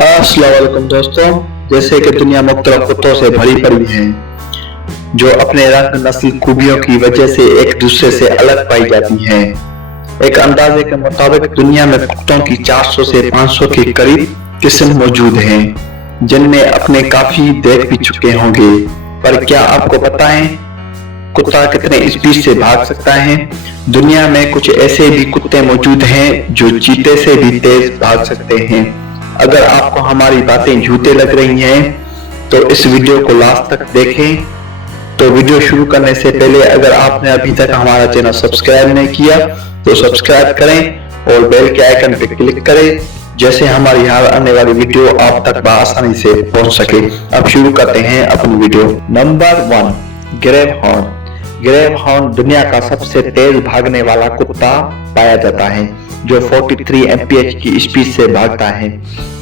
अस्सलाम वालेकुम दोस्तों। जैसे कि दुनिया मुख्तलिफ कुत्तों से भरी पड़ी है जो अपने रंग नस्ल खूबियों की वजह से एक दूसरे से अलग पाई जाती हैं। एक अंदाजे के मुताबिक दुनिया में कुत्तों की 400 से 500 के करीब किस्म मौजूद हैं, जिनमें अपने काफी देख भी चुके होंगे। पर क्या आपको पता है कुत्ता कितने स्पीड से भाग सकता है? दुनिया में कुछ ऐसे भी कुत्ते मौजूद हैं जो चीते से भी तेज भाग सकते हैं। अगर आपको हमारी बातें झूठे लग रही हैं तो इस वीडियो को लास्ट तक देखें। तो वीडियो शुरू करने से पहले अगर आपने अभी तक हमारा चैनल सब्सक्राइब नहीं किया तो सब्सक्राइब करें और बेल के आइकन पर क्लिक करें, जैसे हमारी हर आने वाली वीडियो आप तक आसानी से पहुंच सके। अब शुरू करते हैं अपनी वीडियो। नंबर 1, ग्रेवहाउंड। ग्रेवहाउंड दुनिया का सबसे तेज भागने वाला कुत्ता पाया जाता है, जो 43 mph की स्पीड से भागता है,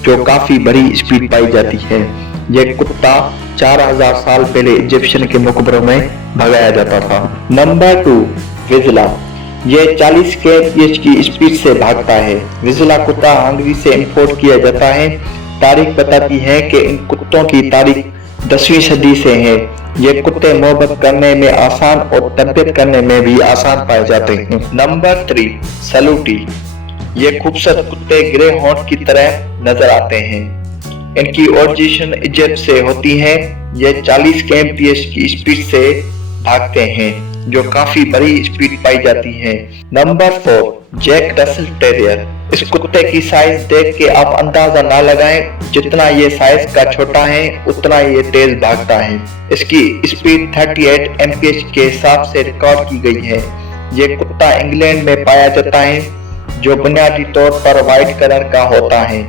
जो काफी बड़ी स्पीड पाई जाती है। यह कुत्ता 4000 साल पहले इजिप्शियन के मकबरों में भगाया जाता था। नंबर 2, विजला। यह 40 kmph की स्पीड से भागता है। विजला कुत्ता हंगरी से इंपोर्ट किया जाता है। तारीख बताती है कि इन कुत्तों की तारीख 10वीं सदी से है। ये कुत्ते मोहब्बत करने में आसान और तरबियत करने में भी आसान पाए जाते हैं। नंबर 3, सलूटी। ये खूबसूरत कुत्ते ग्रेहाउंड की तरह नजर आते हैं। इनकी ओरिजिन इजिप्ट से होती है। ये 40 kmph की स्पीड से भागते हैं, जो काफी बड़ी स्पीड पाई जाती है। Number 4, Jack Russell terrier. इस कुत्ते की साइज देख के आप अंदाजा ना लगाएं, जितना ये साइज का छोटा है उतना ये तेज भागता है। इसकी स्पीड 38 mph के हिसाब से रिकॉर्ड की गई है। ये कुत्ता इंग्लैंड में पाया जाता है, जो बुनियादी तौर पर व्हाइट कलर का होता है।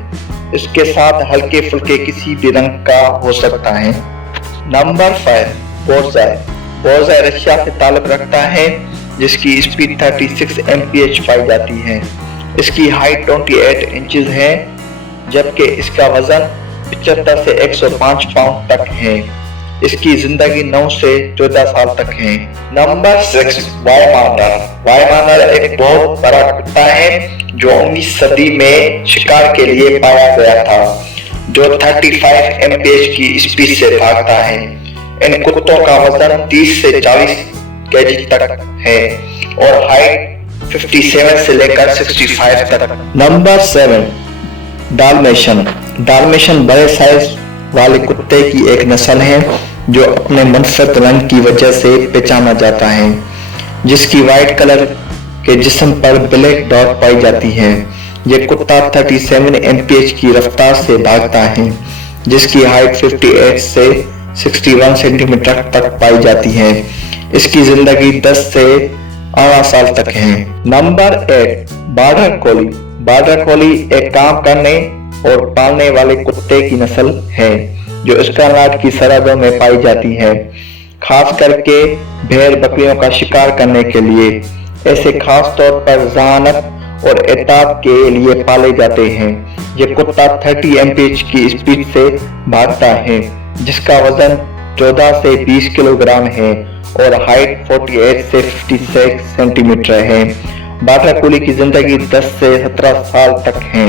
इसके साथ हल्के फुल्के किसी भी रंग का हो सकता है। नंबर 5, बोर्ज़ाई। बोर्ज़ाई रशिया से ताल्लुक रखता है, जिसकी स्पीड 36 mph पाई जाती है। इसकी हाइट 28 इंचेस है, जबकि इसका वजन 75 से 105 पाउंड तक है। इसकी जिंदगी 9 से 14 साल तक है। नंबर 6, वाइमानर। वाइमानर एक बहुत बड़ा कुत्ता है जो 19वीं सदी में शिकार के लिए पाया गया था, जो 35 mph की स्पीड से भागता है। इन कुत्तों का वजन 30 से 40 kg तक है और हाइट 57 से लेकर 65 तक। नंबर 7, डाल्मेशन। डाल्मेशन बड़े साइज वाले कुत्ते की एक नस्ल है जो अपने मनफरद रंग की वजह से पहचाना जाता है, जिसकी व्हाइट कलर के जिस्म पर ब्लैक डॉट पाई जाती है। यह कुत्ता 37 mph की रफ्तार से भागता है, जिसकी हाइट 58 से 61 सेंटीमीटर तक पाई जाती है। इसकी जिंदगी 10 से 18 साल तक है। Number 8, border collie. Border collie एक काम करने और पालने वाले कुत्ते की नस्ल है, जो स्कॉटलैंड की सरहदों में पाई जाती है, खास करके भेड़ बकरियों का शिकार करने के लिए। ऐसे खास तौर पर जहानत और एताब के लिए पाले जाते हैं। ये कुत्ता 30 mph की स्पीड से भागता है, जिसका वजन 14 से 20 किलोग्राम है और हाइट 48 से 56 सेंटीमीटर है। बॉर्डर कोली की जिंदगी 10 से 17 साल तक है।